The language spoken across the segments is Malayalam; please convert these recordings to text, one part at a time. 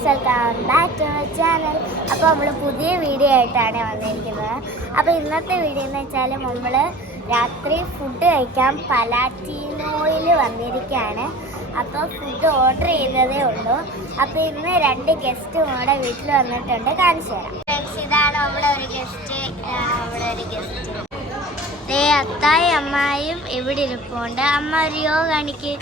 Guys welcome back to my channel അപ്പോൾ നമ്മൾ പുതിയ വീഡിയോ ആയിട്ടാണ് വന്നിരിക്കുന്നത്. അപ്പോൾ ഇന്നത്തെ വീഡിയോ എന്ന് വെച്ചാൽ നമ്മൾ രാത്രി ഫുഡ് കഴിക്കാൻ പലാറ്റീനോയിൽ വന്നിരിക്കുകയാണ്. അപ്പോൾ ഫുഡ് ഓർഡർ ചെയ്തതേ ഉള്ളൂ. അപ്പോൾ ഇന്ന് രണ്ട് ഗസ്റ്റ് നമ്മുടെ വീട്ടിൽ വന്നിട്ടുണ്ട്. കാണിച്ചു തരാം. ഇതാണ് നമ്മുടെ ഒരു ഗസ്റ്റ് നമ്മുടെ ഒരു ഗസ്റ്റ് ദേ അത്തായി അമ്മായും ഇവിടെ ഇരിപ്പുണ്ട്. അമ്മ ഒരു യോ കാണിക്ക്.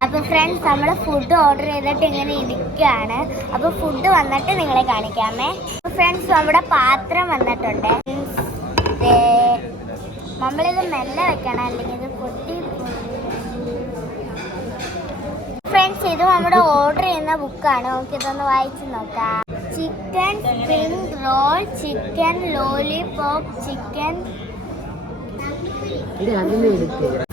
അപ്പൊ ഫ്രണ്ട്സ് നമ്മൾ ഫുഡ് ഓർഡർ ചെയ്തിട്ട് ഇങ്ങനെ ഇരിക്കുകയാണ് അപ്പോൾ ഫുഡ് വന്നിട്ട് നിങ്ങളെ കാണിക്കാമേ. അപ്പോൾ ഫ്രണ്ട്സ് നമ്മുടെ പാത്രം വന്നിട്ടുണ്ട്. നമ്മളിത് മെല്ലെ വെക്കണം അല്ലെങ്കിൽ ഇത് പൊട്ടി ഫ്രണ്ട്സ് ഇത് നമ്മുടെ ഓർഡർ ചെയ്യുന്ന ബുക്കാണ് നമുക്ക് ഇതൊന്ന് വായിച്ചു നോക്കാം. Chicken spring roll chicken lollipop chicken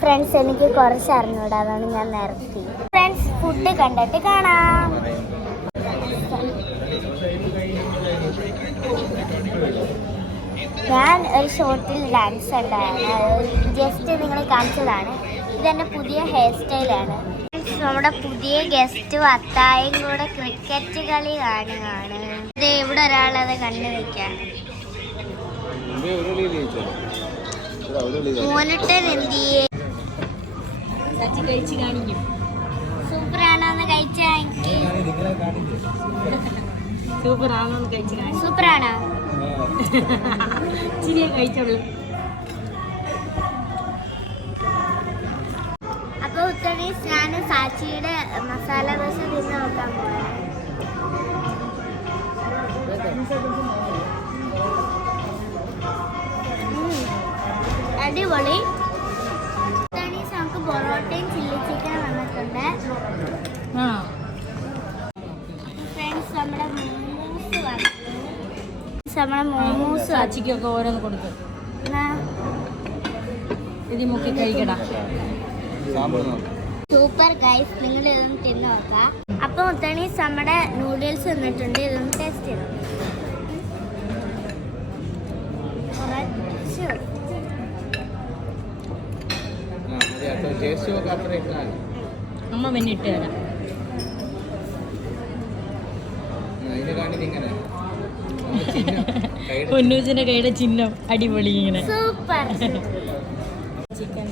friends എനിക്ക് കുറച്ച് അറിഞ്ഞൂടാ. അതാണ് ഞാൻ നിർത്തി ഫ്രണ്ട്സ് ഫുഡ് കണ്ടിട്ട് കാണാം. ഞാൻ ഒരു ഷോർട്ടിൽ ഡാൻസ് ഉണ്ടായിരുന്നു ജസ്റ്റ് നിങ്ങൾ കാണിച്ചതാണ്. ഇതെന്റെ പുതിയ ഹെയർ സ്റ്റൈലാണ് നമ്മുടെ പുതിയ ഗസ്റ്റ് അത്തായും കൂടെ ക്രിക്കറ്റ് കളി കാണുകയാണ്. ഇവിടെ ഒരാളത് കണ്ടു നിൽക്കാം മോനിട്ടൻ എന്തിയെ സച്ചി കഴിച്ച് കാണിക്കും. സൂപ്പറാണോ എന്ന് കഴിച്ചാൽ സൂപ്പർ ആണോന്ന് കഴിച്ച് കാണിക്കും. സൂപ്പറാണോ? ചിരിയെ കഴിച്ചോളൂ അപ്പൊ ഉത്തരീസ് ഞാൻ സാച്ചിയുടെ മസാല ദോശ തിന്ന് നോക്കാൻ പോവാണ്. അടിപൊളി. നമുക്ക് പൊറോട്ടയും ചില്ലി ചിക്കനും വന്നിട്ടുണ്ട്. ആ. ഫ്രണ്ട്സ് നമ്മുടെ മോമോസ് വന്നു നമ്മുടെ മോമോസ് സാച്ചിക്കൊക്കെ ഓരോന്ന് കൊടുത്തു ഇത് മുക്കി കഴിക്കടാ. സൂപ്പർ ഗൈസ് നിങ്ങൾ ഇതൊന്ന് തിന്നു നോക്കാം. അപ്പൊ മുത്തണീസ് നമ്മുടെ നൂഡിൽസ് വന്നിട്ടുണ്ട്. ഇതൊന്ന് ടേസ്റ്റ് ചെയ്തു? അമ്മ പിന്നെ ഇട്ട് തരാം. പൊന്നൂസിന്റെ കൈയുടെ ചിഹ്നം അടിപൊളി ഇങ്ങനെ. Super chicken.